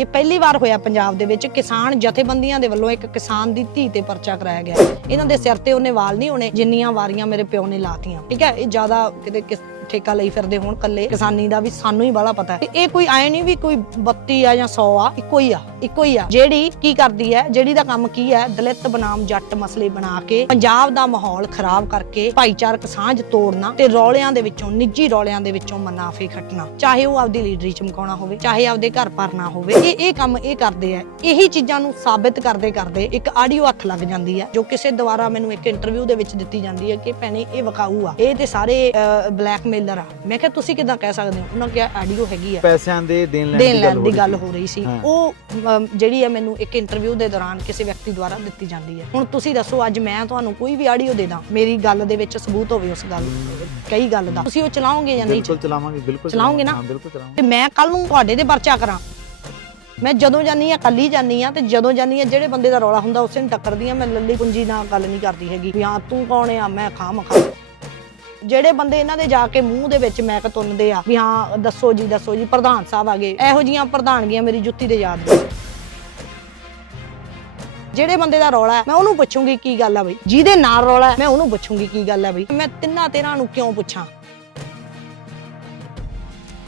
ਇਹ ਪਹਿਲੀ ਵਾਰ ਹੋਇਆ ਪੰਜਾਬ ਦੇ ਵਿੱਚ ਕਿਸਾਨ ਜਥੇਬੰਦੀਆਂ ਦੇ ਵੱਲੋਂ ਇੱਕ ਕਿਸਾਨ ਦੀ ਧੀ ਤੇ ਪਰਚਾ ਕਰਾਇਆ ਗਿਆ। ਇਹਨਾਂ ਦੇ ਸਿਰ ਤੇ ਉਹਨੇ ਵਾਲ ਨਹੀਂ ਹੋਣੇ, ਜਿੰਨੀਆਂ ਵਾਰੀਆਂ ਮੇਰੇ ਪਿਓ ਨੇ ਲਾਤੀਆਂ। ਠੀਕ ਹੈ, ਇਹ ਜ਼ਿਆਦਾ ਕਿਤੇ ਠੇਕਾ ਲਈ ਫਿਰਦੇ ਹੋਣ ਕੱਲੇ ਕਿਸਾਨੀ ਦਾ ਵੀ ਸਾਨੂੰ ਹੀ ਬਾਹਲਾ ਪਤਾ ਹੈ। ਇਹ ਕੋਈ ਆਏ ਨਹੀਂ ਵੀ ਕੋਈ 32 ਆ ਜਾਂ 100 ਆ, ਇੱਕੋ ਹੀ ਆ, ਇੱਕੋ ਹੀ ਆ। ਜਿਹੜੀ ਕੀ ਕਰਦੀ ਹੈ, ਜਿਹੜੀ ਦਾ ਕੰਮ ਕੀ ਹੈ, ਦਲਿਤ ਬਨਾਮ ਜੱਟ ਮਸਲੇ ਬਣਾ ਕੇ, ਪੰਜਾਬ ਦਾ ਮਾਹੌਲ ਖਰਾਬ ਕਰਕੇ ਭਾਈਚਾਰਕ ਸਾਂਝ ਤੋੜਨਾ ਤੇ ਰੌਲਿਆਂ ਦੇ ਵਿੱਚੋਂ, ਨਿੱਜੀ ਰੌਲਿਆਂ ਦੇ ਵਿੱਚੋਂ ਮੁਨਾਫੇ ਖੱਟਣਾ। ਚਾਹੇ ਉਹ ਆਪਦੀ ਲੀਡਰੀ ਚਮਕਾਉਣਾ ਹੋਵੇ, ਚਾਹੇ ਆਪਦੇ ਘਰ ਭਰਨਾ ਹੋਵੇ, ਇਹ ਇਹ ਕੰਮ ਇਹ ਕਰਦੇ ਆ ਇਹੀ ਚੀਜ਼ਾਂ ਨੂੰ ਸਾਬਿਤ ਕਰਦੇ ਕਰਦੇ ਇੱਕ ਆਡੀਓ ਹੱਥ ਲੱਗ ਜਾਂਦੀ ਹੈ, ਜੋ ਕਿਸੇ ਦੁਆਰਾ ਮੈਨੂੰ ਇੱਕ ਇੰਟਰਵਿਊ ਦੇ ਵਿੱਚ ਦਿੱਤੀ ਜਾਂਦੀ ਹੈ ਕਿ ਭੈਣੇ ਇਹ ਵਿਕਾਊ ਆ। ਇਹ ਤੇ ਸਾਰੇ ਬਲੈਕਮੇਲਰ ਆ ਮੈਂ ਕਿਹਾ ਤੁਸੀਂ ਕਿਦਾਂ ਕਹਿ ਸਕਦੇ ਹੋ? ਉਹਨਾਂ ਕਿਹਾ ਆਡੀਓ ਹੈਗੀ ਆ। ਪੈਸਿਆਂ ਦੇ ਦੇਣ ਲੈਣ ਦੇਣ ਲੈਣ ਦੀ ਗੱਲ। ਹੋ ਰਹੀ ਸੀ। ਉਹ ਅਮ, ਜਿਹੜੀ ਹੈ ਮੈਨੂੰ ਇੱਕ ਇੰਟਰਵਿਊ ਦੇ ਦੌਰਾਨ ਕਿਸੇ ਵਿਅਕਤੀ ਦੁਆਰਾ ਦਿੱਤੀ ਜਾਂਦੀ ਹੈ ਹੁਣ ਤੁਸੀਂ ਦੱਸੋ ਅੱਜ ਮੈਂ ਤੁਹਾਨੂੰ ਕੋਈ ਵੀ ਆਡੀਓ ਦੇ ਦਾਂ ਮੇਰੀ ਗੱਲ ਦੇ ਵਿੱਚ ਸਬੂਤ ਹੋਵੇ ਉਸ ਗੱਲ ਕਈ ਗੱਲ ਦਾ। ਤੁਸੀਂ ਉਹ ਚਲਾਓਗੇ ਜਾਂ ਨਹੀਂ ਬਿਲਕੁਲ ਚਲਾਵਾਂਗੇ ਬਿਲਕੁਲ ਚਲਾਓਗੇ ਨਾ? ਹਾਂ ਬਿਲਕੁਲ ਚਲਾਵਾਂਗੇ। ਤੇ ਮੈਂ ਕੱਲ ਨੂੰ ਤੁਹਾਡੇ ਦੇ ਪਰਚਾ ਕਰਾਂ। ਮੈਂ ਜਦੋਂ ਜਾਨੀ ਆ ਕੱਲੀ ਜਾਨੀ ਆ ਤੇ ਜਦੋਂ ਜਾਨੀ ਆ ਜਿਹੜੇ ਬੰਦੇ ਦਾ ਰੌਲਾ ਹੁੰਦਾ ਉਸੇ ਨੂੰ ਟੱਕਰਦੀ ਆ। ਮੈਂ ਲੱਲੀ ਪੁੰਜੀ ਨਾਲ ਗੱਲ ਨਹੀਂ ਕਰਦੀ ਹੈਗੀ। ਵੀ ਹਾਂ ਤੂੰ ਕੌਣ ਆ? ਮੈਂ ਖਾਂ ਮਖਾ ਜਿਹੜੇ ਬੰਦੇ ਇਹਨਾਂ ਦੇ ਜਾ ਕੇ ਮੂੰਹ ਦੇ ਵਿੱਚ ਮੈਕ ਤੁੰਨਦੇ ਆ, ਵੀ ਹਾਂ, ਦੱਸੋ ਜੀ ਦੱਸੋ ਜੀ, ਪ੍ਰਧਾਨ ਸਾਹਿਬ ਆ ਗਏ। ਇਹੋ ਜੀਆਂ ਪ੍ਰਧਾਨਗੀਆਂ ਮੇਰੀ ਜੁੱਤੀ ਦੇ ਯਾਦ ਨੇ। ਜਿਹੜੇ ਬੰਦੇ ਦਾ ਰੌਲਾ ਹੈ, ਮੈਂ ਉਹਨੂੰ ਪੁੱਛੂੰਗੀ ਕੀ ਗੱਲ ਆ ਬਈ। ਜਿਹਦੇ ਨਾਲ ਰੌਲਾ ਹੈ, ਮੈਂ ਉਹਨੂੰ ਪੁੱਛੂੰਗੀ ਕੀ ਗੱਲ ਆ ਬਈ। ਮੈਂ ਤਿੰਨਾਂ ਤੇਰਾਂ ਨੂੰ ਕਿਉਂ ਪੁੱਛਾਂ?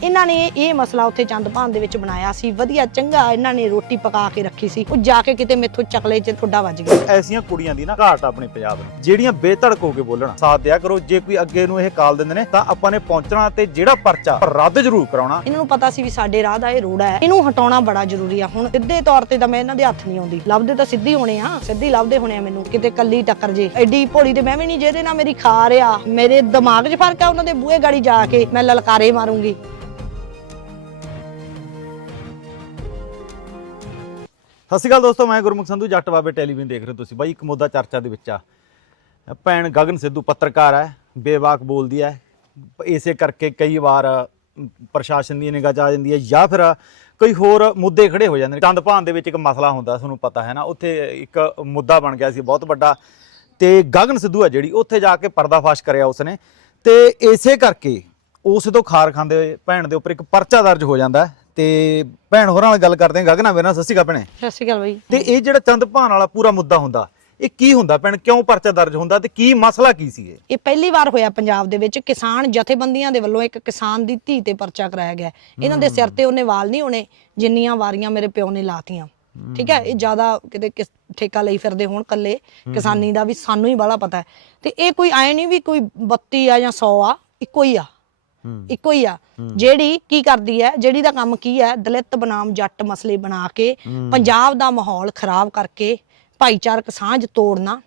ਇਹਨਾਂ ਨੇ ਇਹ ਮਸਲਾ ਉੱਥੇ ਚੰਦਪਾਨ ਦੇ ਵਿੱਚ ਬਣਾਇਆ ਸੀ। ਵਧੀਆ ਚੰਗਾ ਇਹਨਾਂ ਨੇ ਰੋਟੀ ਪਕਾ ਕੇ ਰੱਖੀ ਸੀ। ਉਹ ਜਾ ਕੇ ਕਿਤੇ ਮੈਥੋਂ ਚਕਲੇ 'ਚ ਠੁੱਡਾ ਵੱਜ ਗਿਆ। ਐਸੀਆਂ ਕੁੜੀਆਂ ਦੀ ਨਾ ਘਾਟ ਆਪਣੇ ਪੰਜਾਬ ਨੂੰ। ਜਿਹੜੀਆਂ ਬੇਧੜਕ ਹੋ ਕੇ ਬੋਲਣ ਸਾਥ ਦਿਆ ਕਰੋ ਜੇ ਕੋਈ ਅੱਗੇ ਨੂੰ ਇਹ ਕਾਲ ਦਿੰਦੇ ਨੇ ਤਾਂ ਆਪਾਂ ਨੇ ਪਹੁੰਚਣਾ ਤੇ ਜਿਹੜਾ ਪਰਚਾ ਰੱਦ ਜ਼ਰੂਰ ਕਰਾਉਣਾ। ਇਹਨਾਂ ਨੂੰ ਪਤਾ ਸੀ ਵੀ ਸਾਡੇ ਰਾਹ ਦਾ ਇਹ ਰੋੜਾ ਹੈ। ਇਹਨੂੰ ਹਟਾਉਣਾ ਬੜਾ ਜ਼ਰੂਰੀ ਆ। ਹੁਣ ਸਿੱਧੇ ਤੌਰ ਤੇ ਤਾਂ ਮੈਂ ਇਹਨਾਂ ਦੇ ਹੱਥ ਨਹੀਂ ਆਉਂਦੀ। ਲੱਭਦੇ ਤਾਂ ਸਿੱਧੀ ਹੋਣੇ ਆ। ਸਿੱਧੀ ਲੱਭਦੇ ਹੋਣੇ ਆ ਮੈਨੂੰ। ਕਿਤੇ ਕੱਲੀ ਟੱਕਰ ਜੇ। ਐਡੀ ਭੋਲੀ ਤੇ ਮੈਂ ਵੀ ਨਹੀਂ ਜਿਹਦੇ ਨਾਲ ਮੇਰੀ ਖਾਰ ਆ। ਮੇਰੇ ਦਿਮਾਗ 'ਚ ਫ਼ਰਕ ਆ ਉਹਨਾਂ ਦੇ ਬੂਹੇ ਗਾੜੀ ਜਾ ਕੇ ਮੈਂ ਲਲਕਾਰੇ ਮਾਰੂੰਗੀ। ਸਤਿ ਸ਼੍ਰੀ ਅਕਾਲ ਦੋਸਤੋ, ਮੈਂ ਗੁਰਮੁਖ ਸੰਧੂ, ਜੱਟ ਬਾਬੇ ਟੈਲੀਵਿਜ਼ਨ ਦੇਖ ਰਹੇ ਹੋ ਤੁਸੀਂ। ਬਾਈ, ਇੱਕ ਮੁੱਦਾ ਚਰਚਾ ਦੇ ਵਿੱਚ ਆ। ਭੈਣ ਗਗਨ ਸਿੱਧੂ ਪੱਤਰਕਾਰ ਹੈ, ਬੇਵਾਕ ਬੋਲਦੀ ਹੈ। ਇਸੇ ਕਰਕੇ ਕਈ ਵਾਰ ਪ੍ਰਸ਼ਾਸਨ ਦੀ ਨਿਗਾਹ 'ਚ ਆ ਜਾਂਦੀ ਹੈ ਜਾਂ ਫਿਰ ਕੋਈ ਹੋਰ ਮੁੱਦੇ ਖੜੇ ਹੋ ਜਾਂਦੇ ਨੇ। ਚੰਦਪਾਨ ਦੇ ਵਿੱਚ ਇੱਕ ਮਸਲਾ ਹੁੰਦਾ, ਤੁਹਾਨੂੰ ਪਤਾ ਹੈ ਨਾ, ਉੱਥੇ ਇੱਕ ਮੁੱਦਾ ਬਣ ਗਿਆ ਸੀ ਬਹੁਤ ਵੱਡਾ। ਤੇ ਗਗਨ ਸਿੱਧੂ ਹੈ ਜਿਹੜੀ, ਉੱਥੇ ਜਾ ਕੇ ਪਰਦਾਫਾਸ਼ ਕਰਿਆ ਉਸਨੇ। ਤੇ ਇਸੇ ਕਰਕੇ ਉਸ ਤੋਂ ਖਾਰ ਖਾਂਦੇ ਹੋਏ ਭੈਣ ਦੇ ਉੱਪਰ ਇੱਕ ਪਰਚਾ ਦਰਜ ਹੋ ਜਾਂਦਾ ਤੇ ਭੈਣ ਹੋਰਾਂ ਨਾਲ ਗੱਲ ਕਰਦੇ ਹਾਂ। ਗਗਨਾ ਮੇਰੇ ਨਾਲ ਸਤਿ ਸ਼੍ਰੀ ਅਕਾਲ ਭੈਣੇ। ਸਤਿ ਸ਼੍ਰੀ ਅਕਾਲ ਬਾਈ। ਤੇ ਇਹ ਜਿਹੜਾ ਚੰਦਪਾਨ ਵਾਲਾ ਪੂਰਾ ਮੁੱਦਾ ਹੁੰਦਾ ਇਹ ਕੀ ਹੁੰਦਾ ਭੈਣ? ਕਿਉਂ ਪਰਚਾ ਦਰਜ ਹੁੰਦਾ ਤੇ ਕੀ ਮਸਲਾ ਕੀ ਸੀ ਇਹ? ਇਹ ਪਹਿਲੀ ਵਾਰ ਹੋਇਆ ਪੰਜਾਬ ਦੇ ਵਿੱਚ ਕਿਸਾਨ ਜਥੇਬੰਦੀਆਂ ਦੇ ਵੱਲੋਂ ਇੱਕ ਕਿਸਾਨ ਦੀ ਧੀ ਤੇ ਪਰਚਾ ਕਰਾਇਆ ਗਿਆ। ਇਹਨਾਂ ਦੇ ਸਿਰ ਤੇ ਉਹਨੇ ਵਾਲ ਨਹੀਂ ਹੋਣੇ ਜਿੰਨੀਆਂ ਵਾਰੀਆਂ ਮੇਰੇ ਪਿਓ ਨੇ ਲਾਤੀਆਂ। ਠੀਕ ਹੈ ਇਹ ਜ਼ਿਆਦਾ ਕਿਤੇ ਕਿਸ ਠੇਕਾ ਲਈ ਫਿਰਦੇ ਹੋਣ ਕੱਲੇ ਕਿਸਾਨੀ ਦਾ ਵੀ ਸਾਨੂੰ ਹੀ ਬਾਹਲਾ ਪਤਾ ਹੈ। ਤੇ ਇਹ ਕੋਈ ਆਏ ਨਹੀਂ ਵੀ ਕੋਈ 32 ਆ ਜਾਂ 100 ਆ ਇੱਕੋ ਹੀ ਆ। ਇੱਕੋ ਹੀ ਆ। ਜਿਹੜੀ ਕੀ ਕਰਦੀ ਹੈ ਜਿਹੜੀ ਦਾ ਕੰਮ ਕੀ ਹੈ ਦਲਿਤ ਬਨਾਮ ਜੱਟ ਮਸਲੇ ਬਣਾ ਕੇ ਪੰਜਾਬ ਦਾ ਮਾਹੌਲ ਖਰਾਬ ਕਰਕੇ ਭਾਈਚਾਰਕ ਸਾਂਝ ਤੋੜਨਾ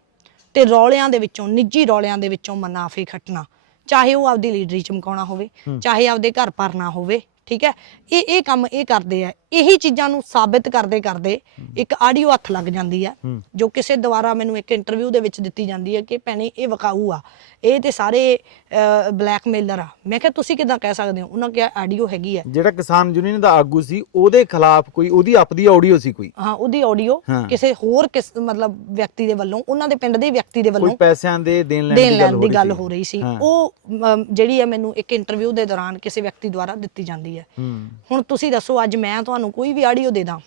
ਤੇ ਰੌਲਿਆਂ ਦੇ ਵਿੱਚੋਂ ਨਿੱਜੀ ਰੌਲਿਆਂ ਦੇ ਵਿੱਚੋਂ ਮੁਨਾਫੇ ਖੱਟਣਾ। ਚਾਹੇ ਉਹ ਆਪਦੀ ਲੀਡਰੀ ਚਮਕਾਉਣਾ ਹੋਵੇ ਚਾਹੇ ਆਪਦੇ ਘਰ ਭਰਨਾ ਹੋਵੇ ਠੀਕ ਹੈ? ਇਹ ਇਹ ਕੰਮ ਇਹ ਕਰਦੇ ਆ। ਇਹੀ ਚੀਜ਼ਾਂ ਨੂੰ ਸਾਬਿਤ ਕਰਦੇ ਕਰਦੇ ਇੱਕ ਆਡੀਓ ਹੱਥ ਲੱਗ ਜਾਂਦੀ ਹੂੰ। ਜੋ ਕਿਸੇ ਦੁਆਰਾ ਮੈਨੂੰ ਇੱਕ ਇੰਟਰਵਿਊ ਦੇ ਵਿੱਚ ਦਿੱਤੀ ਜਾਂਦੀ ਹੈ ਕਿ ਭੈਣੇ ਇਹ ਵਿਕਾਊ ਆ। ਇਹ ਤੇ ਸਾਰੇ ਬਲੈਕਮੇਲਰ ਆ। ਮੈਂ ਕਿਹਾ ਤੁਸੀਂ ਕਿਦਾਂ ਕਹਿ ਸਕਦੇ ਹੋ? ਉਹਨਾਂ ਕਿਹਾ ਆਡੀਓ ਹੈਗੀ ਹੈ ਜਿਹੜਾ ਕਿਸਾਨ ਯੂਨੀਅਨ ਦਾ ਆਗੂ ਸੀ ਉਹਦੇ ਖਿਲਾਫ ਕੋਈ ਉਹਦੀ ਆਪਦੀ ਆਡੀਓ ਸੀ ਕੋਈ? ਹਾਂ ਉਹਦੀ ਆਡੀਓ। ਕਿਸੇ ਹੋਰ ਕਿਸ ਮਤਲਬ ਵਿਅਕਤੀ ਦੇ ਵੱਲੋਂ ਉਹਨਾਂ ਦੇ ਪਿੰਡ ਦੇ ਵਿਅਕਤੀ ਦੇ ਕੋਈ ਵੱਲੋਂ ਪੈਸਿਆਂ ਦੇ ਦੇਣ ਲੈਣ ਦੀ ਗੱਲ ਹੋ ਰਹੀ ਸੀ। ਉਹ ਜਿਹੜੀ ਹੈ ਮੈਨੂੰ ਇੱਕ ਇੰਟਰਵਿਊ ਦੇ ਦੌਰਾਨ ਕਿਸੇ ਵਿਅਕਤੀ ਦੁਆਰਾ ਦਿੱਤੀ ਜਾਂਦੀ ਹੈ। ਹੂੰ। ਹੁਣ ਤੁਸੀਂ ਦੱਸੋ ਅੱਜ ਮੈਂ ਤੁਹਾਨੂੰ ਕੋਈ ਵੀ ਆਡੀਓ ਦੇ ਦਾਂ।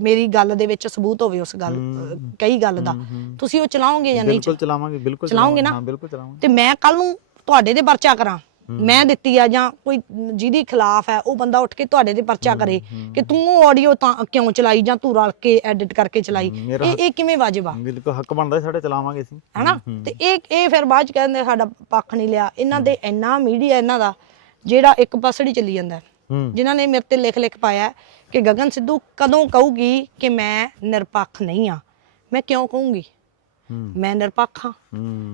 ਮੇਰੀ ਗੱਲ ਦੇ ਵਿੱਚ ਸਬੂਤ ਹੋਵੇ ਉਸ ਗੱਲ ਕਈ ਗੱਲ ਦਾ। ਤੁਸੀਂ ਉਹ ਚਲਾਓਗੇ ਜਾਂ ਨਹੀਂ ਬਿਲਕੁਲ ਚਲਾਵਾਂਗੇ ਬਿਲਕੁਲ ਚਲਾਓਗੇ ਨਾ? ਹਾਂ ਬਿਲਕੁਲ ਚਲਾਵਾਂਗੇ। ਤੇ ਮੈਂ ਕੱਲ ਨੂੰ ਤੁਹਾਡੇ ਦੇ ਪਰਚਾ ਕਰਾਂ। ਮੈਂ ਦਿੱਤੀ ਆ ਜਾਂ ਕੋਈ ਜਿਹਦੀ ਖਿਲਾਫ ਹੈ ਉਹ ਬੰਦਾ ਉੱਠ ਕੇ ਤੁਹਾਡੇ ਤੇ ਪਰਚਾ ਕਰੇ ਕਿ ਤੂੰ ਉਹ ਆਡੀਓ ਤਾਂ ਕਿਉਂ ਚਲਾਈ ਜਾਂ ਤੂੰ ਰਲ ਕੇ ਐਡਿਟ ਕਰਕੇ ਚਲਾਈ? ਇਹ ਇਹ ਕਿਵੇਂ ਵਾਜਬ ਆ? ਬਿਲਕੁਲ ਹੱਕ ਬਣਦਾ ਸਾਡੇ ਚਲਾਵਾਂਗੇ ਅਸੀਂ। ਹਨਾ? ਤੇ ਇਹ ਇਹ ਫਿਰ ਬਾਅਦ ਚ ਕਹਿੰਦੇ ਸਾਡਾ ਪੱਖ ਨਹੀਂ ਲਿਆ। ਇਹਨਾਂ ਦੇ ਇੰਨਾ ਮੀਡੀਆ ਇਹਨਾਂ ਦਾ ਜਿਹੜਾ ਇੱਕ ਪਾਸੜੀ ਚੱਲੀ ਜਾਂਦਾ। ਜਿਨ੍ਹਾਂ ਨੇ ਮੇਰੇ ਤੇ ਲਿਖ ਲਿਖ ਪਾਇਆ ਕਿ ਗਗਨ ਸਿੱਧੂ ਕਦੋਂ ਕਹੂਗੀ ਕਿ ਮੈਂ ਨਿਰਪੱਖ ਨਹੀਂ ਆ। ਮੈਂ ਕਿਉਂ ਕਹੂੰਗੀ? ਮੈਂ ਨਿਰਪੱਖ ਹਾਂ।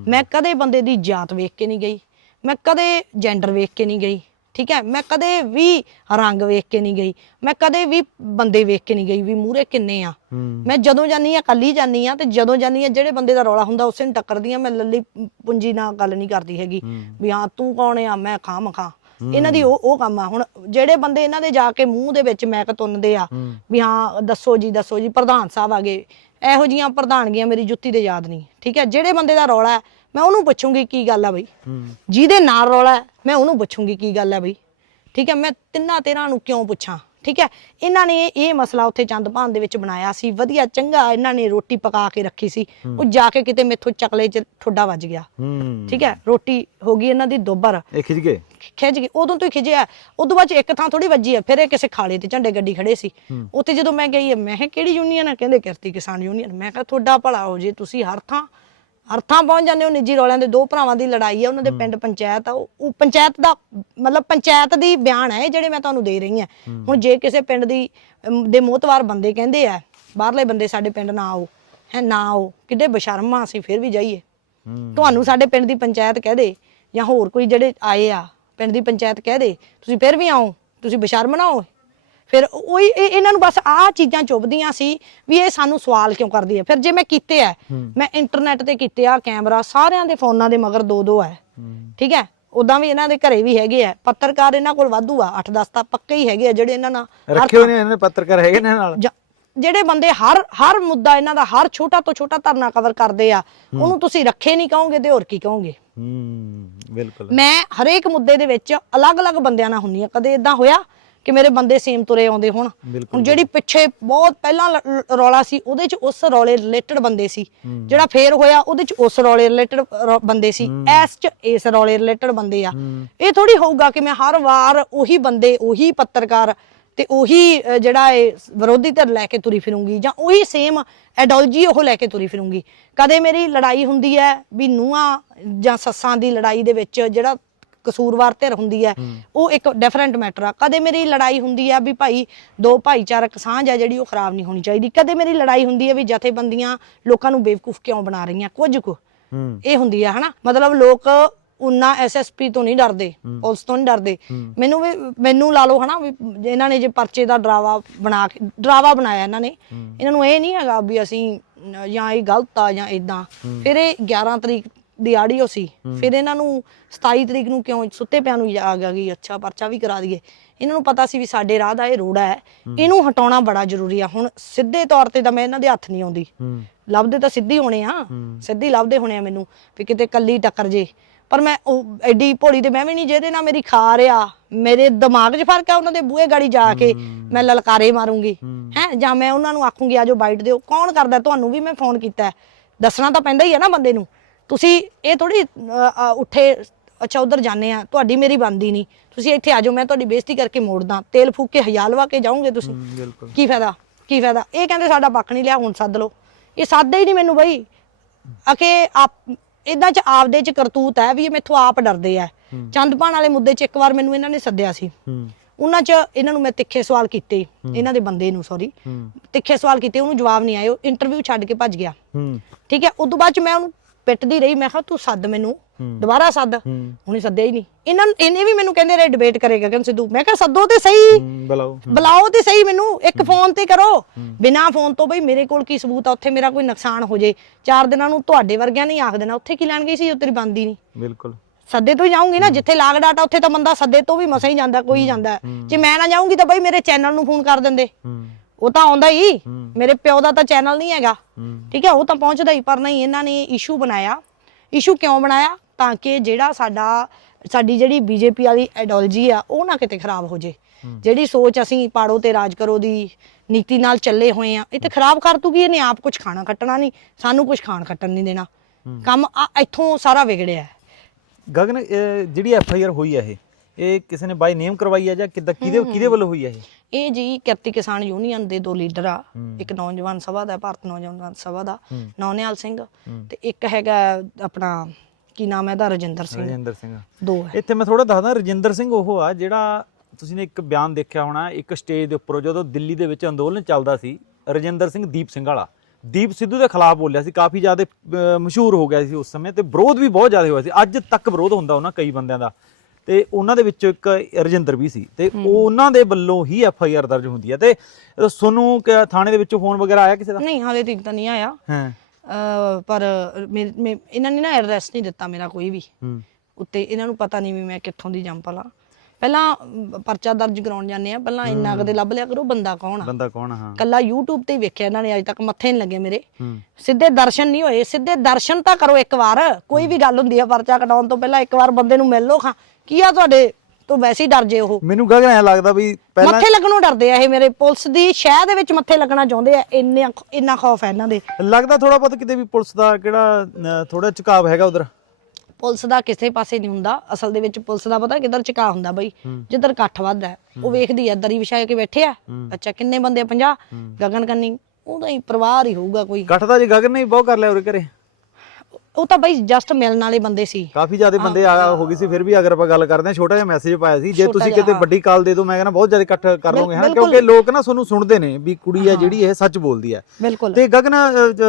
ਮੈਂ ਕਦੇ ਬੰਦੇ ਦੀ ਜਾਤ ਵੇਖ ਕੇ ਨਹੀਂ ਗਈ। ਮੈਂ ਕਦੇ ਜੈਂਡਰ ਵੇਖ ਕੇ ਨਹੀਂ ਗਈ। ਠੀਕ ਹੈ? ਮੈਂ ਕਦੇ ਵੀ ਰੰਗ ਵੇਖ ਕੇ ਨਹੀਂ ਗਈ। ਮੈਂ ਕਦੇ ਵੀ ਬੰਦੇ ਵੇਖ ਕੇ ਨਹੀਂ ਗਈ ਵੀ ਮੂਰੇ ਕਿੰਨੇ ਆ। ਮੈਂ ਜਦੋਂ ਜਾਨੀ ਆ ਕੱਲੀ ਜਾਨੀ ਆ ਤੇ ਜਦੋਂ ਜਾਨੀ ਆ ਜਿਹੜੇ ਬੰਦੇ ਦਾ ਰੌਲਾ ਹੁੰਦਾ ਉਸੇ ਨੂੰ ਟੱਕਰਦੀ ਆ। ਮੈਂ ਲੱਲੀ ਪੁੰਜੀ ਨਾਲ ਗੱਲ ਨਹੀਂ ਕਰਦੀ ਹੈਗੀ ਵੀ ਹਾਂ ਤੂੰ ਕੌਣ ਆ? ਮੈਂ ਖਾਂ। ਮਖਾਂ ਇਹਨਾਂ ਦੀ ਉਹ ਉਹ ਕੰਮ ਆ। ਹੁਣ ਜਿਹੜੇ ਬੰਦੇ ਇਹਨਾਂ ਦੇ ਜਾ ਕੇ ਮੂੰਹ ਦੇ ਵਿੱਚ ਮੈਕ ਤੁੰਨਦੇ ਆ। ਵੀ ਹਾਂ ਦੱਸੋ ਜੀ ਦੱਸੋ ਜੀ ਪ੍ਰਧਾਨ ਸਾਹਿਬ ਆ ਗਏ। ਇਹੋ ਜੀਆਂ ਪ੍ਰਧਾਨਗੀਆਂ ਮੇਰੀ ਜੁੱਤੀ ਦੇ ਯਾਦ ਨਹੀਂ। ਠੀਕ ਹੈ ਜਿਹੜੇ ਬੰਦੇ ਦਾ ਰੌਲਾ ਹੈ ਮੈਂ ਉਹਨੂੰ ਪੁੱਛੂੰਗੀ ਕੀ ਗੱਲ ਆ ਬਈ। ਜਿਹਦੇ ਨਾਲ ਰੌਲਾ ਹੈ ਮੈਂ ਉਹਨੂੰ ਪੁੱਛੂੰਗੀ ਕੀ ਗੱਲ ਹੈ ਬਈ। ਠੀਕ ਹੈ ਮੈਂ ਤਿੰਨਾਂ ਤੇਰਾਂ ਨੂੰ ਕਿਉਂ ਪੁੱਛਾਂ? ਠੀਕ ਹੈ ਇਹਨਾਂ ਨੇ ਇਹ ਮਸਲਾ ਉੱਥੇ ਚੰਦਪਾਨ ਦੇ ਵਿੱਚ ਬਣਾਇਆ ਸੀ। ਵਧੀਆ ਚੰਗਾ ਇਹਨਾਂ ਨੇ ਰੋਟੀ ਪਕਾ ਕੇ ਰੱਖੀ ਸੀ। ਉਹ ਜਾ ਕੇ ਕਿਤੇ ਮੇਥੋਂ ਚਕਲੇ 'ਚ ਠੋਡਾ ਵੱਜ ਗਿਆ। ਠੀਕ ਹੈ ਰੋਟੀ ਹੋ ਗਈ ਇਹਨਾਂ ਦੀ ਦੋਬਰ। ਇਹ ਖਿੱਚ ਗਏ? ਖਿੱਚ ਗਈ। ਉਦੋਂ ਤੋਂ ਹੀ ਖਿਜਿਆ। ਉਦੋਂ ਬਾਅਦ 'ਚ ਇੱਕ ਥਾਂ ਥੋੜੀ ਵੱਜੀ ਆ ਫਿਰ ਇਹ ਕਿਸੇ ਖਾਲੇ ਤੇ ਝੰਡੇ ਗੱਡੀ ਖੜੇ ਸੀ। ਉੱਥੇ ਜਦੋਂ ਮੈਂ ਗਈ ਮੈਂ ਕਿਹਾ ਕਿਹੜੀ ਯੂਨੀਅਨ ਆ? ਕਹਿੰਦੇ ਕਿਰਤੀ ਕਿਸਾਨ ਯੂਨੀਅਨ ਮੈਂ ਕਿਹਾ ਤੁਹਾਡਾ ਭਲਾ ਹੋ ਜੇ ਤੁਸੀਂ ਹਰ ਥਾਂ ਹਰ ਥਾਂ ਪਹੁੰਚ ਜਾਂਦੇ ਹੋ। ਨਿੱਜੀ ਰੌਲਿਆਂ ਦੇ ਦੋ ਭਰਾਵਾਂ ਦੀ ਲੜਾਈ ਆ ਉਹਨਾਂ ਦੇ ਪਿੰਡ ਪੰਚਾਇਤ ਆ। ਉਹ ਪੰਚਾਇਤ ਦਾ ਮਤਲਬ ਪੰਚਾਇਤ ਦੀ ਬਿਆਨ ਹੈ ਜਿਹੜੇ ਮੈਂ ਤੁਹਾਨੂੰ ਦੇ ਰਹੀ ਹਾਂ। ਹੁਣ ਜੇ ਕਿਸੇ ਪਿੰਡ ਦੀ ਦੇ ਮੋਤਵਾਰ ਬੰਦੇ ਕਹਿੰਦੇ ਆ ਬਾਹਰਲੇ ਬੰਦੇ ਸਾਡੇ ਪਿੰਡ ਨਾ ਆਓ ਹੈ ਨਾ ਆਓ ਕਿੱਡੇ ਬਸ਼ਰਮਾ ਅਸੀਂ ਫਿਰ ਵੀ ਜਾਈਏ। ਤੁਹਾਨੂੰ ਸਾਡੇ ਪਿੰਡ ਦੀ ਪੰਚਾਇਤ ਕਹਿ ਦੇ ਜਾਂ ਹੋਰ ਕੋਈ ਜਿਹੜੇ ਆਏ ਆ ਪਿੰਡ ਦੀ ਪੰਚਾਇਤ ਕਹਿ ਦੇ ਤੁਸੀਂ ਫਿਰ ਵੀ ਆਓ ਤੁਸੀਂ ਬਸ਼ਰਮ ਨਾ ਹੋ ਫਿਰ ਉਹੀ ਇਹ- ਇਹਨਾਂ ਨੂੰ ਬਸ ਆਹ ਚੀਜ਼ਾਂ ਚੁੱਭਦੀਆਂ ਸੀ ਵੀ ਇਹ ਸਾਨੂੰ ਸਵਾਲ ਕਿਉਂ ਕਰਦੀ ਹੈ? ਫਿਰ ਜੇ ਮੈਂ ਕੀਤੇ ਆ ਮੈਂ ਇੰਟਰਨੈਟ ਤੇ ਕੀਤੇ ਆ ਕੈਮਰਾ ਸਾਰਿਆਂ ਦੇ ਫੋਨਾਂ ਦੇ ਮਗਰ ਦੋ ਦੋ ਹੈ। ਠੀਕ ਹੈ? ਉਦਾਂ ਵੀ ਇਹਨਾਂ ਦੇ ਘਰੇ ਵੀ ਹੈਗੇ ਆ। ਪੱਤਰਕਾਰ ਇਹਨਾਂ ਕੋਲ ਵਾਧੂ ਆ 8-10 ਤਾਂ ਪੱਕੇ ਹੀ ਹੈਗੇ ਆ ਜਿਹੜੇ ਇਹਨਾਂ ਨਾਲ ਹਰ ਰੱਖੇ ਹੋਏ ਨੇ ਇਹਨਾਂ ਨੇ ਪੱਤਰਕਾਰ ਹੈਗੇ ਨੇ ਨਾਲ? ਜਾਂ- ਜਿਹੜੇ ਬੰਦੇ ਹਰ ਹਰ ਮੁੱਦਾ ਇਹਨਾਂ ਦਾ ਹਰ ਛੋਟਾ ਤੋਂ ਛੋਟਾ ਧਰਨਾ ਕਵਰ ਕਰਦੇ ਆ ਉਹਨੂੰ ਤੁਸੀਂ ਰੱਖੇ ਨਹੀਂ ਕਹੋਗੇ ਤੇ ਹੋਰ ਕੀ ਕਹੋਗੇ? ਹੂੰ। ਬਿਲਕੁਲ। ਮੈਂ ਹਰੇਕ ਮੁੱਦੇ ਦੇ ਵਿੱਚ ਅਲੱਗ-ਅਲੱਗ ਬੰਦਿਆਂ ਨਾਲ ਹੁੰਨੀ ਆ ਕਦੇ ਇਦਾਂ ਹੋਇਆ ਕਿ ਮੇਰੇ ਬੰਦੇ ਸੇਮ ਤੁਰੇ ਆਉਂਦੇ ਹੁਣ। ਹੁਣ ਜਿਹੜੀ ਪਿੱਛੇ ਬਹੁਤ ਪਹਿਲਾਂ ਰੌਲਾ ਸੀ ਉਹਦੇ ਚ ਉਸ ਰੌਲੇ ਰਿਲੇਟਡ ਬੰਦੇ ਸੀ। ਜਿਹੜਾ ਫੇਰ ਹੋਇਆ ਉਹਦੇ ਚ ਉਸ ਰੌਲੇ ਰਿਲੇਟਡ ਬੰਦੇ ਸੀ। ਐਸ ਚ ਇਸ ਰੌਲੇ ਰਿਲੇਟਡ ਬੰਦੇ ਆ। ਇਹ ਥੋੜੀ ਹੋਊਗਾ ਕਿ ਮੈਂ ਹਰ ਵਾਰ ਉਹੀ ਬੰਦੇ ਉਹੀ ਪੱਤਰਕਾਰ ਤੇ ਉਹੀ ਜਿਹੜਾ ਇਹ ਵਿਰੋਧੀ ਧਿਰ ਲੈ ਕੇ ਤੁਰੀ ਫਿਰੂੰਗੀ ਜਾਂ ਉਹੀ ਸੇਮ ਐਡੋਲੋਜੀ ਉਹ ਲੈ ਕੇ ਤੁਰੀ ਫਿਰੂੰਗੀ। ਕਦੇ ਮੇਰੀ ਲੜਾਈ ਹੁੰਦੀ ਹੈ ਵੀ ਨੂੰਹਾਂ ਜਾਂ ਸੱਸਾਂ ਦੀ ਲੜਾਈ ਦੇ ਵਿੱਚ ਜਿਹੜਾ ਕਸੂਰਵਾਰ ਧਿਰ ਹੁੰਦੀ ਹੈ ਉਹ ਇੱਕ ਡਿਫਰੈਂਟ ਮੈਟਰ ਆ। ਕਦੇ ਮੇਰੀ ਲੜਾਈ ਹੁੰਦੀ ਆ ਵੀ ਭਾਈ ਦੋ ਭਾਈਚਾਰਕ ਸਾਂਝ ਆ ਜਿਹੜੀ ਉਹ ਖਰਾਬ ਨਹੀਂ ਹੋਣੀ ਚਾਹੀਦੀ। ਕਦੇ ਮੇਰੀ ਲੜਾਈ ਹੁੰਦੀ ਹੈ ਵੀ ਜਥੇਬੰਦੀਆਂ ਲੋਕਾਂ ਨੂੰ ਬੇਵਕੂਫ ਕਿਉਂ ਬਣਾ ਰਹੀਆਂ? ਕੁਝ ਕੁ। ਹੂੰ। ਇਹ ਹੁੰਦੀ ਆ ਹਨਾ? ਮਤਲਬ ਲੋਕ ਉਨਾ ਐਸਐਸਪੀ ਤੋਂ ਨਹੀਂ ਡਰਦੇ ਪੁਲਿਸ ਤੋਂ ਨਹੀਂ ਡਰਦੇ। ਮੈਨੂੰ ਵੀ ਮੈਨੂੰ ਲਾ ਲਓ ਹਨਾ ਵੀ ਇਹਨਾਂ ਨੇ ਜੇ ਪਰਚੇ ਦਾ ਡਰਾਵਾ ਬਣਾ ਕੇ ਡਰਾਵਾ ਬਣਾਇਆ ਇਹਨਾਂ ਨੇ। ਇਹਨਾਂ ਨੂੰ ਇਹ ਨਹੀਂ ਹੈਗਾ ਵੀ ਅਸੀਂ ਜਾਂ ਇਹ ਗਲਤ ਆ ਜਾਂ ਇਦਾਂ ਫਿਰ ਇਹ 11 ਤਰੀਕ ਦੀ ਆਡੀਓ ਸੀ। ਫਿਰ ਇਹਨਾਂ ਨੂੰ 27 ਤਰੀਕ ਨੂੰ ਕਿਉਂ ਸੁੱਤੇ ਪਿਆਂ ਨੂੰ ਆ ਗਿਆ ਕਿ ਅੱਛਾ ਪਰਚਾ ਵੀ ਕਰਾ ਦਈਏ। ਇਹਨਾਂ ਨੂੰ ਪਤਾ ਸੀ ਵੀ ਸਾਡੇ ਰਾਹ ਦਾ ਇਹ ਰੋੜਾ ਹੈ। ਇਹਨੂੰ ਹਟਾਉਣਾ ਬੜਾ ਜ਼ਰੂਰੀ ਆ। ਹੁਣ ਸਿੱਧੇ ਤੌਰ ਤੇ ਤਾਂ ਮੈਂ ਇਹਨਾਂ ਦੇ ਹੱਥ ਨਹੀਂ ਆਉਂਦੀ। ਲੱਭਦੇ ਤਾਂ ਸਿੱਧੀ ਹੋਣੇ ਆ। ਸਿੱਧੀ ਲੱਭਦੇ ਹੋਣੇ ਆ ਮੈਨੂੰ। ਵੀ ਕਿਤੇ ਕੱਲੀ ਟੱਕਰ ਜੇ। ਪਰ ਮੈਂ ਉਹ ਐਡੀ ਭੋਲੀ ਤੇ ਮੈਂ ਵੀ ਨਹੀਂ ਜਿਹਦੇ ਨਾਲ ਮੇਰੀ ਖਾ ਰਿਆ ਮੇਰੇ ਦਿਮਾਗ 'ਚ ਫ਼ਰਕ ਆ ਉਹਨਾਂ ਦੇ ਬੂਹੇ ਗਾੜੀ ਜਾ ਕੇ ਮੈਂ ਲਲਕਾਰੇ ਮਾਰੂੰਗੀ। ਹੈ। ਜਾਂ ਮੈਂ ਉਹਨਾਂ ਨੂੰ ਆਖੂੰਗੀ ਆਜੋ ਬਾਈਟ ਦਿਓ। ਕੌਣ ਕਰਦਾ? ਤੁਹਾਨੂੰ ਵੀ ਮੈਂ ਫੋਨ ਕੀਤਾ। ਦੱਸਣਾ ਤਾਂ ਪੈਂਦਾ ਹੀ ਹੈ ਨਾ ਬੰਦੇ ਨੂੰ। ਤੁਸੀਂ ਇਹ ਥੋੜੀ ਉੱਠੇ ਅੱਛਾ ਉਧਰ ਜਾਂਦੇ ਆ ਤੁਹਾਡੀ ਮੇਰੀ ਬੰਦੀ ਨਹੀਂ। ਤੁਸੀਂ ਇੱਥੇ ਆਜੋ ਮੈਂ ਤੁਹਾਡੀ ਬੇਇੱਜ਼ਤੀ ਕਰਕੇ ਮੋੜਦਾ। ਤੇਲ ਫੂਕ ਕੇ ਹਯਾ ਲਵਾ ਕੇ ਜਾਓਗੇ ਤੁਸੀਂ। ਬਿਲਕੁਲ। ਕੀ ਫਾਇਦਾ? ਕੀ ਫਾਇਦਾ? ਇਹ ਕਹਿੰਦੇ ਸਾਡਾ ਪੱਖ ਨਹੀਂ ਲਿਆ ਹੁਣ ਸੱਦ ਲਓ। ਇਹ ਸਾਦਾ ਹੀ ਨਹੀਂ ਮੈਨੂੰ ਬਈ। ਅਕੇ ਆਪ ਇਦਾਂ ਚ ਆਪਦੇ ਚ ਕਰਤੂਤ ਹੈ ਵੀ ਇਹ ਮੈਥੋਂ ਆਪ ਡਰਦੇ ਆ। ਚੰਦਪਾਣ ਵਾਲੇ ਮੁੱਦੇ ਚ ਇੱਕ ਵਾਰ ਮੈਨੂੰ ਇਹਨਾਂ ਨੇ ਸੱਦਿਆ ਸੀ। ਉਹਨਾਂ ਚ ਇਹਨਾਂ ਨੂੰ ਮੈਂ ਤਿੱਖੇ ਸਵਾਲ ਕੀਤੇ ਇਹਨਾਂ ਦੇ ਬੰਦੇ ਨੂੰ ਸੌਰੀ ਤਿੱਖੇ ਸਵਾਲ ਕੀਤੇ ਉਹਨੂੰ ਜਵਾਬ ਨਹੀਂ ਆਇਆ ਉਹ ਇੰਟਰਵਿਊ ਛੱਡ ਕੇ ਭੱਜ ਗਿਆ। ਠੀਕ ਹੈ ਉਸ ਤੋਂ ਬਾਅਦ ਚ ਮੈਂ ਉਹਨੂੰ ਪਿੱਟਦੀ ਰਹੀ ਮੈਂ ਕਿਹਾ ਤੂੰ ਸੱਦ ਮੈਨੂੰ। ਦੁਬਾਰਾ ਸੱਦ। ਹੁਣੇ ਸੱਦਿਆ ਹੀ ਨਹੀਂ। ਇਹਨਾਂ ਨੂੰ- ਇਹਨੇ ਵੀ ਮੈਨੂੰ ਕਹਿੰਦੇ ਰਹੇ ਡਿਬੇਟ ਕਰੇਗਾ ਕਿ ਸਿੱਧੂ? ਮੈਂ ਕਿਹਾ ਸੱਦੋ ਤੇ ਸਹੀ। ਬੁਲਾਓ। ਬੁਲਾਓ ਤੇ ਸਹੀ ਮੈਨੂੰ। ਇੱਕ ਫੋਨ ਤੇ ਕਰੋ। ਬਿਨਾ ਫੋਨ ਤੋਂ ਬਈ ਮੇਰੇ ਕੋਲ ਕੀ ਸਬੂਤ ਆ? ਉੱਥੇ ਮੇਰਾ ਕੋਈ ਨੁਕਸਾਨ ਹੋ ਜੇ। ਚਾਰ ਦਿਨਾਂ ਨੂੰ ਤੁਹਾਡੇ ਵਰਗਿਆਂ ਨਹੀਂ ਆਖ ਦੇਣਾ। ਉੱਥੇ ਕੀ ਲੈਣ ਗਈ ਸੀ? ਉਹ ਤੇਰੀ ਬੰਦੀ ਨਹੀਂ। ਬਿਲਕੁਲ। ਸੱਦੇ ਤੋਂ ਜਾਊਂਗੀ ਨਾ। ਜਿੱਥੇ ਲਾਗ ਡਾਟਾ ਉੱਥੇ ਤਾਂ ਬੰਦਾ ਸੱਦੇ ਤੋਂ ਵੀ ਮਸਾ ਹੀ ਜਾਂਦਾ ਕੋਈ ਜਾਂਦਾ। ਜੇ ਮੈਂ ਨਾ ਜਾਊਂਗੀ ਤਾਂ ਬਈ ਮੇਰੇ ਚੈਨਲ ਨੂੰ ਫੋਨ ਕਰ ਦਿੰਦੇ। ਉਹ ਤਾਂ ਆਉਂਦਾ ਹੀ। ਮੇਰੇ ਪਿਓ ਦਾ ਤਾਂ ਚੈਨਲ ਨਹੀਂ ਹੈਗਾ। ਠੀਕ ਹੈ ਉਹ ਤਾਂ ਪਹੁੰਚਦਾ ਹੀ ਪਰ ਨਹੀਂ ਇਹਨਾਂ ਨੇ ਇਸ਼ੂ ਬਣਾਇਆ। ਇਸ਼ੂ ਕਿਉਂ ਬਣਾਇਆ? ਤਾਂ ਕਿ ਜਿਹੜਾ ਸਾਡਾ ਸਾਡੀ ਜਿਹੜੀ ਬੀਜੇਪੀ ਵਾਲੀ ਆਈਡੀਓਲੋਜੀ ਆ ਉਹ ਨਾ ਕਿਤੇ ਖਰਾਬ ਹੋ ਜੇ। ਜਿਹੜੀ ਸੋਚ ਅਸੀਂ ਪਾੜੋ ਤੇ ਰਾਜ ਕਰੋ ਦੀ ਨੀਤੀ ਨਾਲ ਚੱਲੇ ਹੋਏ ਆ ਇਹ ਤੇ ਖਰਾਬ ਕਰ ਦੂਗੀ ਇਹਨੇ ਆਪ ਕੁਝ ਖਾਣਾ ਖੱਟਣਾ ਨਹੀਂ ਸਾਨੂੰ ਕੁਝ ਖਾਣ ਖੱਟਣ ਨਹੀਂ ਦੇਣਾ। ਕੰਮ ਆ- ਇੱਥੋਂ ਸਾਰਾ ਵਿਗੜਿਆ। ਗਗਨ ਜਿਹੜੀ ਐਫ ਆਈ ਆਰ ਹੋਈ ਹੈ ਇਹ ਇਹ ਕਿਸੇ ਨੇ ਬਾਈ ਨੇਮ ਕਰਵਾਈ ਹੈ ਜਾਂ ਕਿੱਦਾਂ ਕਿਹਦੇ ਕਿਹਦੇ ਵੱਲੋਂ ਹੋਈ ਹੈ ਇਹ? ਇਹ ਜੀ ਕਿਰਤੀ ਕਿਸਾਨ ਯੂਨੀਅਨ ਦੇ ਦੋ ਲੀਡਰ ਆ। ਇੱਕ ਨੌਜਵਾਨ ਸਭਾ ਦਾ ਭਾਰਤ ਨੌਜਵਾਨ ਸਭਾ ਦਾ ਨੌਨਿਆਲ ਸਿੰਘ। ਤੇ ਇੱਕ ਹੈਗਾ ਆਪਣਾ ਕੀ ਨਾਮ ਹੈ ਦਾ ਰਜਿੰਦਰ ਸਿੰਘ। ਰਜਿੰਦਰ ਸਿੰਘ। ਦੋ ਹੈ। ਇੱਥੇ ਮੈਂ ਥੋੜਾ ਦੱਸਦਾ ਰਜਿੰਦਰ ਸਿੰਘ ਉਹ ਆ ਜਿਹੜਾ ਤੁਸੀਂ ਨੇ ਇੱਕ ਬਿਆਨ ਦੇਖਿਆ ਹੋਣਾ ਇੱਕ ਸਟੇਜ ਦੇ ਉੱਪਰ ਜਦੋਂ ਦਿੱਲੀ ਦੇ ਵਿੱਚ ਅੰਦੋਲਨ ਚੱਲਦਾ ਸੀ ਰਜਿੰਦਰ ਸਿੰਘ ਦੀਪ ਸਿੰਘ ਵਾਲਾ। ਦੀਪ ਸਿੱਧੂ ਦੇ ਖਿਲਾਫ ਬੋਲਿਆ ਸੀ ਕਾਫੀ ਜ਼ਿਆਦਾ ਮਸ਼ਹੂਰ ਹੋ ਗਿਆ ਸੀ ਉਸ ਸਮੇਂ ਤੇ ਵਿਰੋਧ ਵੀ ਬਹੁਤ ਜ਼ਿਆਦਾ ਹੋਇਆ ਸੀ। ਅੱਜ ਤੱਕ ਵਿਰੋਧ ਹੁੰਦਾ ਉਹਨਾਂ ਕਈ ਬੰਦਿਆਂ ਦਾ। ਤੇ ਉਹਨਾਂ ਦੇ ਵਿੱਚੋਂ ਇੱਕ ਰਜਿੰਦਰ ਵੀ ਸੀ ਤੇ ਉਹਨਾਂ ਦੇ ਵੱਲੋਂ ਹੀ ਐਫ ਆਈ ਆਰ ਦਰਜ ਹੁੰਦੀ ਹੈ ਤੇ ਸੋਨੂੰ ਕਿ ਥਾਣੇ ਦੇ ਵਿੱਚੋਂ ਫੋਨ ਵਗੈਰਾ ਆਇਆ ਕਿਸੇ ਦਾ? ਨਹੀਂ ਹਾਲੇ ਤੱਕ ਤਾਂ ਨਹੀਂ ਆਇਆ। ਹਾਂ। ਪਰ ਇਹਨਾਂ ਨੇ ਨਾ ਐਡਰੈਸ ਨਹੀਂ ਦਿੱਤਾ ਮੇਰਾ ਕੋਈ ਵੀ। ਹੂੰ। ਉੱਤੇ ਇਹਨਾਂ ਨੂੰ ਪਤਾ ਨਹੀਂ ਵੀ ਮੈਂ ਕਿੱਥੋਂ ਦੀ ਜੰਪਲ ਆ ਪਹਿਲਾਂ ਪਰਚਾ ਦਰਜ ਕਰਾਉਣ ਜਾਂਦੇ ਆ ਪਹਿਲਾਂ ਇੰਨਾ ਕਦੇ ਲੱਭ ਲਿਆ ਕਰੋ ਬੰਦਾ ਕੌਣ ਆ? ਬੰਦਾ ਕੌਣ ਹਾਂ। ਕੱਲਾ YouTube ਤੇ ਹੀ ਵੇਖਿਆ ਇਹਨਾਂ ਨੇ ਅਜੇ ਤੱਕ ਮੱਥੇ ਨਹੀਂ ਲੱਗੇ ਮੇਰੇ। ਸਿੱਧੇ ਦਰਸ਼ਨ ਨਹੀਂ ਹੋਏ ਸਿੱਧੇ ਦਰਸ਼ਨ ਤਾਂ ਕਰੋ ਇੱਕ ਵਾਰ। ਕੋਈ ਵੀ ਗੱਲ ਹੁੰਦੀ ਆ ਪਰਚਾ ਕਟਾਉਣ ਤੋਂ ਪਹਿਲਾਂ ਇੱਕ ਵਾਰ ਬੰਦੇ ਨੂੰ ਮਿਲ ਲਓ ਖਾਂ। ਕੀ ਆ ਤੁਹਾਡੇ ਤੋਂ ਵੈਸੇ ਹੀ ਡਰ ਜੇ ਉਹ? ਮੈਨੂੰ ਗਗਨ ਐ ਲੱਗਦਾ ਵੀ ਪਹਿਲਾਂ ਮੱਥੇ ਲੱਗਣੋਂ ਡਰਦੇ ਆ ਇਹ ਮੇਰੇ। ਪੁਲਿਸ ਦੀ ਸ਼ਹਿ ਦੇ ਵਿੱਚ ਮੱਥੇ ਲੱਗਣਾ ਚਾਹੁੰਦੇ ਆ ਇੰਨੇ ਇੰਨਾ ਖੌਫ ਹੈ ਇਹਨਾਂ ਦੇ। ਲੱਗਦਾ ਥੋੜਾ ਬਹੁਤ ਕਿਤੇ ਵੀ ਪੁਲਿਸ ਦਾ ਕਿਹੜਾ ਥੋੜਾ ਝੁਕਾਵ ਹੈਗਾ ਉਧਰ। ਪੁਲਿਸ ਦਾ ਕਿਸੇ ਪਾਸੇ ਨਹੀਂ ਹੁੰਦਾ। ਅਸਲ ਦੇ ਵਿੱਚ ਪੁਲਿਸ ਦਾ ਪਤਾ ਕਿੱਧਰ ਚਕਾ ਹੁੰਦਾ ਬਈ ਜਿੱਧਰ ਇਕੱਠ ਵੱਧ ਹੈ। ਉਹ ਵੇਖਦੀ ਹੈ ਦਰੀ ਵਿਛਾਏ ਕੇ ਬੈਠੇ ਆ। ਅੱਛਾ ਕਿੰਨੇ ਬੰਦੇ ਆ? 50 ਗਗਨ ਕੰਨੀ। ਉਹਦਾ ਹੀ ਪਰਿਵਾਰ ਹੀ ਹੋਊਗਾ ਕੋਈ। ਇਕੱਠ ਦਾ ਜੀ ਗਗਨ ਨੇ ਹੀ ਬਹੁਤ ਕਰ ਲਿਆ ਉਰੇ ਘਰੇ। ਉਹ ਤਾਂ ਬਈ ਜਸਟ ਮਿਲਣ ਵਾਲੇ ਬੰਦੇ ਸੀ। ਕਾਫੀ ਜ਼ਿਆਦਾ ਬੰਦੇ ਆ ਹੋ। ਗਈ ਸੀ ਫਿਰ ਵੀ ਅਗਰ ਆਪਾਂ ਗੱਲ ਕਰਦੇ ਹਾਂ ਛੋਟਾ ਜਿਹਾ ਮੈਸੇਜ ਪਾਇਆ ਸੀ। ਜੇ ਤੁਸੀਂ ਕਿਤੇ। ਵੱਡੀ ਕਾਲ ਦੇ ਦਿਓ ਮੈਂ ਕਹਿੰਦਾ ਬਹੁਤ ਜ਼ਿਆਦਾ ਇਕੱਠ ਕਰ ਲਓਗੇ ਹਨਾ। ਕਿਉਂਕਿ ਲੋਕ ਨਾ ਤੁਹਾਨੂੰ ਸੁਣਦੇ ਨੇ ਵੀ ਕੁੜੀ ਹੈ ਜਿਹੜੀ ਇਹ ਸੱਚ ਬੋਲਦੀ ਬਿਲਕੁਲ। ਤੇ ਗਗਨ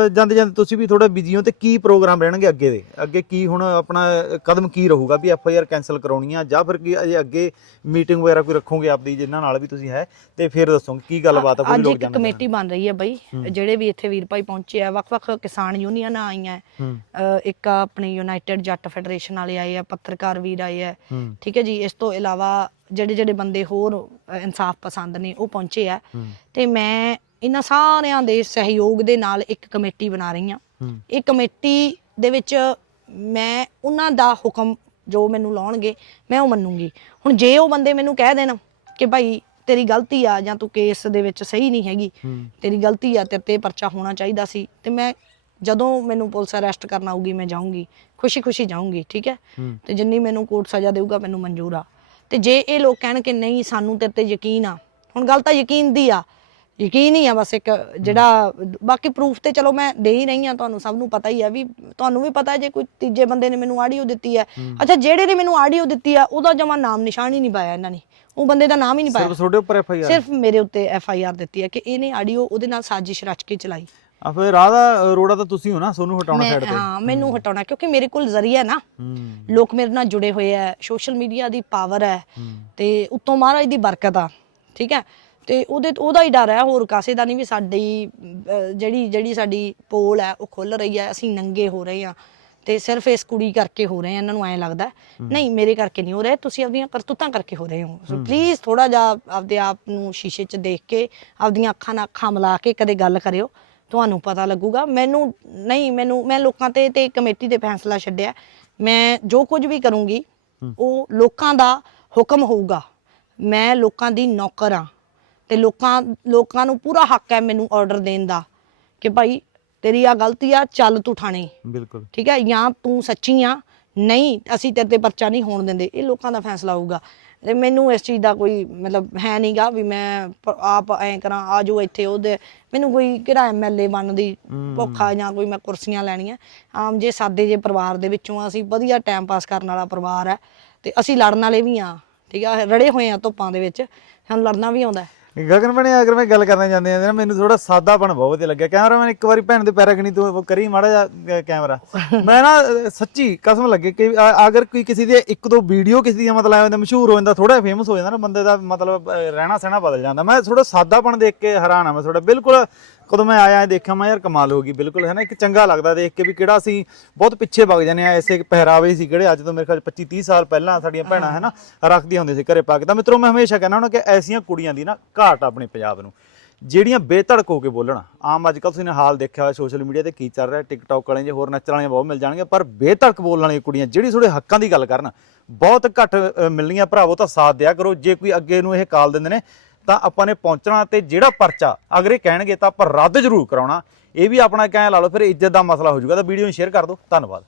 ਜਾਂਦੇ ਜਾਂਦੇ ਤੁਸੀਂ ਵੀ ਥੋੜਾ ਬਿਜ਼ੀ ਹੋ ਤੇ ਕੀ ਪ੍ਰੋਗਰਾਮ ਰਹਿਣਗੇ ਅੱਗੇ ਦੇ? ਅੱਗੇ ਕੀ ਹੁਣ ਆਪਣਾ ਕਦਮ ਕੀ ਰਹੂਗਾ ਵੀ ਐਫ ਆਈ ਆਰ ਕੈਨਸਲ ਕਰਾਉਣੀ ਆ ਜਾਂ ਫਿਰ ਕੀ ਅਜੇ ਅੱਗੇ ਮੀਟਿੰਗ ਵਗੈਰਾ ਕੋਈ ਰੱਖੋਗੇ ਆਪਦੀ ਜਿਨ੍ਹਾਂ ਨਾਲ ਵੀ ਤੁਸੀਂ ਹੈ? ਤੇ ਫਿਰ ਦੱਸੋ ਕੀ ਗੱਲਬਾਤ ਆ ਅੱਜ ਲੋਕ ਜਾਣਦੇ ਕਮੇਟੀ ਬਣ ਰਹੀ ਹੈ ਬਈ ਜਿਹੜੇ ਵੀ ਇੱਥੇ ਵੀਰ ਭਾਈ ਪਹੁੰਚੇ ਆ ਵੱਖ-ਵੱਖ ਕਿਸਾਨ ਯੂਨੀਅਨਾਂ ਆਈਆਂ ਇੱਕ ਆਪਣੀ ਯੂਨਾਈਟਿਡ ਜੱਟ ਫੈਡਰੇਸ਼ਨ ਵਾਲੇ ਆਏ ਆ ਪੱਤਰਕਾਰ ਵੀਰ ਆਏ ਆ। ਠੀਕ ਹੈ ਜੀ ਇਸ ਤੋਂ ਇਲਾਵਾ ਜਿਹੜੇ ਜਿਹੜੇ ਬੰਦੇ ਹੋਰ ਇਨਸਾਫ ਪਸੰਦ ਨੇ ਉਹ ਪਹੁੰਚੇ ਆ। ਤੇ ਮੈਂ ਇਹਨਾਂ ਸਾਰਿਆਂ ਦੇ ਸਹਿਯੋਗ ਦੇ ਨਾਲ ਇੱਕ ਕਮੇਟੀ ਬਣਾ ਰਹੀ ਹੂੰ। ਇਹ ਕਮੇਟੀ ਦੇ ਵਿੱਚ ਮੈਂ ਉਹਨਾਂ ਦਾ ਹੁਕਮ ਜੋ ਮੈਨੂੰ ਲਾਉਣਗੇ ਮੈਂ ਉਹ ਮੰਨੂੰਗੀ। ਹੁਣ ਜੇ ਉਹ ਬੰਦੇ ਮੈਨੂੰ ਕਹਿ ਦੇਣ ਕਿ ਭਾਈ ਤੇਰੀ ਗਲਤੀ ਆ ਜਾਂ ਤੂੰ ਕੇਸ ਦੇ ਵਿੱਚ ਸਹੀ ਨਹੀਂ ਹੈਗੀ ਤੇਰੀ ਗਲਤੀ ਆ ਤੇਰੇ ਤੇ ਪਰਚਾ ਹੋਣਾ ਚਾਹੀਦਾ ਸੀ ਤੇ ਮੈਂ ਜਦੋਂ ਮੈਨੂੰ ਪੁਲਿਸ ਅਰੈਸਟ ਕਰਨ ਆਊਗੀ ਮੈਂ ਜਾਊਂਗੀ ਖੁਸ਼ੀ-ਖੁਸ਼ੀ ਜਾਊਂਗੀ ਠੀਕ ਹੈ? ਤੇ ਜਿੰਨੀ ਮੈਨੂੰ ਕੋਰਟ ਸਜ਼ਾ ਦੇਊਗਾ ਮੈਨੂੰ ਮਨਜ਼ੂਰ ਆ। ਤੇ ਜੇ ਇਹ ਲੋਕ ਕਹਿਣ ਕਿ ਨਹੀਂ ਸਾਨੂੰ ਤੇਰੇ ਤੇ ਯਕੀਨ ਆ ਹੁਣ ਗੱਲ ਤਾਂ ਯਕੀਨ ਦੀ ਆ। ਯਕੀਨ ਹੀ ਆ ਬਸ ਇੱਕ ਜਿਹੜਾ ਬਾਕੀ ਪ੍ਰੂਫ ਤੇ ਚਲੋ ਮੈਂ ਦੇ ਹੀ ਰਹੀ ਆ ਤੁਹਾਨੂੰ ਸਭ ਨੂੰ ਪਤਾ ਹੀ ਆ ਵੀ ਤੁਹਾਨੂੰ ਵੀ ਪਤਾ ਜੇ ਕੋਈ ਤੀਜੇ ਬੰਦੇ ਨੇ ਮੈਨੂੰ ਆਡੀਓ ਦਿੱਤੀ ਹੈ। ਅੱਛਾ ਜਿਹੜੇ ਨੇ ਮੈਨੂੰ ਆਡੀਓ ਦਿੱਤੀ ਆ ਉਹਦਾ ਜਮਾ ਨਾਮ ਨਿਸ਼ਾਨ ਹੀ ਨਹੀਂ ਪਾਇਆ ਇਹਨਾਂ ਨੇ। ਉਹ ਬੰਦੇ ਦਾ ਨਾਮ ਹੀ ਨਹੀਂ ਪਾਇਆ। ਸਿਰਫ ਤੁਹਾਡੇ ਉੱਪਰ ਐਫ ਆਈ ਆਰ ਸਿਰਫ ਮੇਰੇ ਉੱਤੇ ਐਫ ਆਈ ਆਰ ਦਿੱਤੀ ਹੈ ਕਿ ਇਹਨੇ ਆਡੀਓ ਉਹਦੇ ਨਾਲ ਸਾਜ਼ਿਸ਼ ਰਚ ਕੇ ਚਲਾਈ। ਆ ਫਿਰ ਦਾ ਰੋੜਾ ਤਾਂ ਤੁਸੀਂ ਹੋ ਨਾ ਸੋਨੂੰ ਹਟਾਉਣਾ ਸਾਈਡ ਤੇ। ਹਾਂ ਮੈਨੂੰ ਹਟਾਉਣਾ ਕਿਉਂਕਿ ਮੇਰੇ ਕੋਲ ਜ਼ਰੀਆ ਨਾ। ਲੋਕ ਮੇਰੇ ਨਾਲ ਜੁੜੇ ਹੋਏ ਆ ਸੋਸ਼ਲ ਮੀਡੀਆ ਦੀ ਪਾਵਰ ਹੈ। ਤੇ ਉੱਤੋਂ ਮਹਾਰਾਜ ਦੀ ਬਰਕਤ ਆ ਠੀਕ ਹੈ? ਤੇ ਉਹਦੇ ਉਹਦਾ ਹੀ ਡਰ ਹੈ ਹੋਰ ਕਾਸੇ ਦਾ ਨਹੀਂ ਵੀ ਸਾਡੀ ਜਿਹੜੀ ਜਿਹੜੀ ਸਾਡੀ ਪੋਲ ਹੈ ਉਹ ਖੁੱਲ ਰਹੀ ਹੈ ਅਸੀਂ ਨੰਗੇ ਹੋ ਰਹੇ ਹਾਂ। ਤੇ ਸਿਰਫ ਇਸ ਕੁੜੀ ਕਰਕੇ ਹੋ ਰਹੇ ਆ ਇਹਨਾਂ ਨੂੰ ਐਂ ਲੱਗਦਾ। ਨਹੀਂ ਮੇਰੇ ਕਰਕੇ ਨਹੀਂ ਹੋ ਰਹੇ ਤੁਸੀਂ ਆਪਣੀਆਂ ਕਰਤੂਤਾਂ ਕਰਕੇ ਹੋ ਰਹੇ ਹੋ। ਸੋ ਪਲੀਜ਼ ਥੋੜਾ ਜਿਹਾ ਆਪਦੇ ਆਪ ਨੂੰ ਸ਼ੀਸ਼ੇ 'ਚ ਦੇਖ ਕੇ ਆਪਦੀਆਂ ਅੱਖਾਂ ਨਾਲ ਅੱਖਾਂ ਮਿਲਾ ਕੇ ਕਦੇ ਗੱਲ ਕਰਿਓ। ਤੁਹਾਨੂੰ ਪਤਾ ਲੱਗੂਗਾ। ਮੈਨੂੰ ਨਹੀਂ ਮੈਨੂੰ ਮੈਂ ਲੋਕਾਂ ਤੇ ਤੇ ਕਮੇਟੀ ਤੇ ਫੈਸਲਾ ਛੱਡਿਆ। ਮੈਂ ਜੋ ਕੁਝ ਵੀ ਕਰੂੰਗੀ ਉਹ ਲੋਕਾਂ ਦਾ ਹੁਕਮ ਹੋਊਗਾ। ਮੈਂ ਲੋਕਾਂ ਦੀ ਨੌਕਰ ਆ ਤੇ ਲੋਕਾਂ ਲੋਕਾਂ ਨੂੰ ਪੂਰਾ ਹੱਕ ਹੈ ਮੈਨੂੰ ਆਰਡਰ ਦੇਣ ਦਾ ਕਿ ਭਾਈ ਤੇਰੀ ਆ ਗਲਤੀ ਆ ਚੱਲ ਤੂੰ ਥਾਣੇ। ਬਿਲਕੁਲ। ਠੀਕ ਹੈ? ਜਾਂ ਤੂੰ ਸੱਚੀ ਆ ਨਹੀਂ ਅਸੀਂ ਤੇਰੇ ਤੇ ਪਰਚਾ ਨਹੀਂ ਹੋਣ ਦਿੰਦੇ। ਇਹ ਲੋਕਾਂ ਦਾ ਫੈਸਲਾ ਹੋਊਗਾ। ਤੇ ਮੈਨੂੰ ਇਸ ਚੀਜ਼ ਦਾ ਕੋਈ ਮਤਲਬ ਹੈ ਨਹੀਂਗਾ ਵੀ ਮੈਂ ਪ- ਆਪ ਐਂ ਕਰਾਂ ਆ ਜੋ ਇੱਥੇ ਉਹਦੇ ਮੈਨੂੰ ਕੋਈ ਕਿਹੜਾ ਐਮਐਲਏ ਬਣਨ ਦੀ ਭੁੱਖ ਜਾਂ ਕੋਈ ਮੈਂ ਕੁਰਸੀਆਂ ਲੈਣੀਆਂ। ਆਮ ਜੇ ਸਾਦੇ ਜੇ ਪਰਿਵਾਰ ਦੇ ਵਿੱਚੋਂ ਆ, ਅਸੀਂ ਵਧੀਆ ਟਾਈਮ ਪਾਸ ਕਰਨ ਵਾਲਾ ਪਰਿਵਾਰ ਹੈ ਤੇ ਅਸੀਂ ਲੜਨ ਵਾਲੇ ਵੀ ਆ ਠੀਕ ਆ ਰੜੇ ਹੋਏ ਆ ਧੁੱਪਾਂ ਦੇ ਵਿੱਚ। ਸਾਨੂੰ ਲੜਨਾ ਵੀ ਆਉਂਦਾ ਹੈ। ਗਗਨ ਬਣੇ ਅਗਰ ਮੈਂ ਗੱਲ ਕਰਨਾ ਜਾਂਦੇ ਆ ਨਾ ਮੈਨੂੰ ਥੋੜਾ ਸਾਦਾਪਣ ਬਹੁਤ ਲੱਗਿਆ। ਕੈਮਰਾਮੈਨ ਇੱਕ ਵਾਰੀ ਭੈਣ ਦੇ ਪੈਰਾਗਣੀ ਤੋਂ ਉਹ ਕਰੀ ਮਾੜਾ ਜਿਹਾ ਕੈਮਰਾ। ਮੈਂ ਨਾ ਸੱਚੀ ਕਸਮ ਲੱਗੇ ਕਿ ਅਗਰ ਕੋਈ ਕਿਸੇ ਦੀ ਇੱਕ ਦੋ ਵੀਡੀਓ ਕਿਸੇ ਦੀ ਮਤਲਬ ਆਉਂਦਾ ਮਸ਼ਹੂਰ ਹੋ ਜਾਂਦਾ ਥੋੜਾ ਫੇਮਸ ਹੋ ਜਾਂਦਾ ਨਾ, ਬੰਦੇ ਦਾ ਮਤਲਬ ਰਹਿਣਾ ਸਹਿਣਾ ਬਦਲ ਜਾਂਦਾ। ਮੈਂ ਥੋੜਾ ਸਾਦਾਪਣ ਦੇਖ ਕੇ ਹੈਰਾਨ ਆ, ਮੈਂ ਥੋੜਾ ਬਿਲਕੁਲ ਕਦੋਂ ਮੈਂ ਆਇਆ ਦੇਖਿਆ ਮੈਂ ਯਾਰ ਕਮਾਲ ਹੋ ਗਈ ਬਿਲਕੁਲ ਹੈ ਨਾ ਇੱਕ ਚੰਗਾ ਲੱਗਦਾ ਦੇਖ ਕੇ ਵੀ ਕਿਹੜਾ ਅਸੀਂ ਬਹੁਤ ਪਿੱਛੇ ਵਗ ਜਾਂਦੇ ਆ ਐਸੇ ਪਹਿਰਾਵੇ ਸੀ ਕਿਹੜੇ ਅੱਜ ਤੋਂ ਮੇਰੇ ਖਿਆਲ 25 30 ਸਾਲ ਪਹਿਲਾਂ ਸਾਡੀਆਂ ਭੈਣਾਂ ਹੈ ਨਾ ਰੱਖਦੀਆਂ ਹੁੰਦੀਆਂ ਸੀ ਘਰੇ ਪਾ ਕੇ। ਤਾਂ ਮਿੱਤਰੋ ਮੈਂ ਹਮੇਸ਼ਾ ਕਹਿੰਦਾ ਹੁੰਦਾ ਕਿ ਐਸੀਆਂ ਕੁੜੀਆਂ ਦੀ ਨਾ ਘਾਟ ਆਪਣੇ ਪੰਜਾਬ ਨੂੰ ਜਿਹੜੀਆਂ ਬੇਧੜਕ ਹੋ ਕੇ ਬੋਲਣ। ਆਮ ਅੱਜ ਕੱਲ੍ਹ ਤੁਸੀਂ ਨੇ ਹਾਲ ਦੇਖਿਆ ਹੋਇਆ ਸੋਸ਼ਲ ਮੀਡੀਆ ਤੇ ਕੀ ਚੱਲ ਰਿਹਾ ਟਿਕਟੌਕ ਵਾਲਿਆਂ ਜੇ ਹੋਰ ਨੱਚਣ ਵਾਲੀਆਂ ਬਹੁਤ ਮਿਲ ਜਾਣਗੀਆਂ ਪਰ ਬੇਧੜਕ ਬੋਲਣ ਵਾਲੀਆਂ ਕੁੜੀਆਂ ਜਿਹੜੀ ਥੋੜੇ ਹੱਕਾਂ ਦੀ ਗੱਲ ਕਰਨ ਬਹੁਤ ਘੱਟ ਮਿਲਣੀਆਂ ਭਰਾਵੋ ਤਾਂ ਸਾਥ ਦਿਆ ਕਰੋ। ਜੇ ਕੋਈ ਅੱਗੇ ਨੂੰ ਇਹ ਕਾਲ ਦਿੰਦੇ ਨੇ ਤਾਂ ਆਪਾਂ ਨੇ ਪਹੁੰਚਣਾ ਤੇ ਜਿਹੜਾ ਪਰਚਾ ਅਗਰ ਇਹ ਕਹਿਣਗੇ ਤਾਂ ਆਪਾਂ ਰੱਦ ਜ਼ਰੂਰ ਕਰਾਉਣਾ। ਇਹ ਵੀ ਆਪਣਾ ਕਹਿ ਲਾ ਲਓ, ਫਿਰ ਇੱਜ਼ਤ ਦਾ ਮਸਲਾ ਹੋ ਜਾਊਗਾ। ਤਾਂ ਵੀਡੀਓ ਨੂੰ ਸ਼ੇਅਰ ਕਰ ਦਿਓ। ਧੰਨਵਾਦ।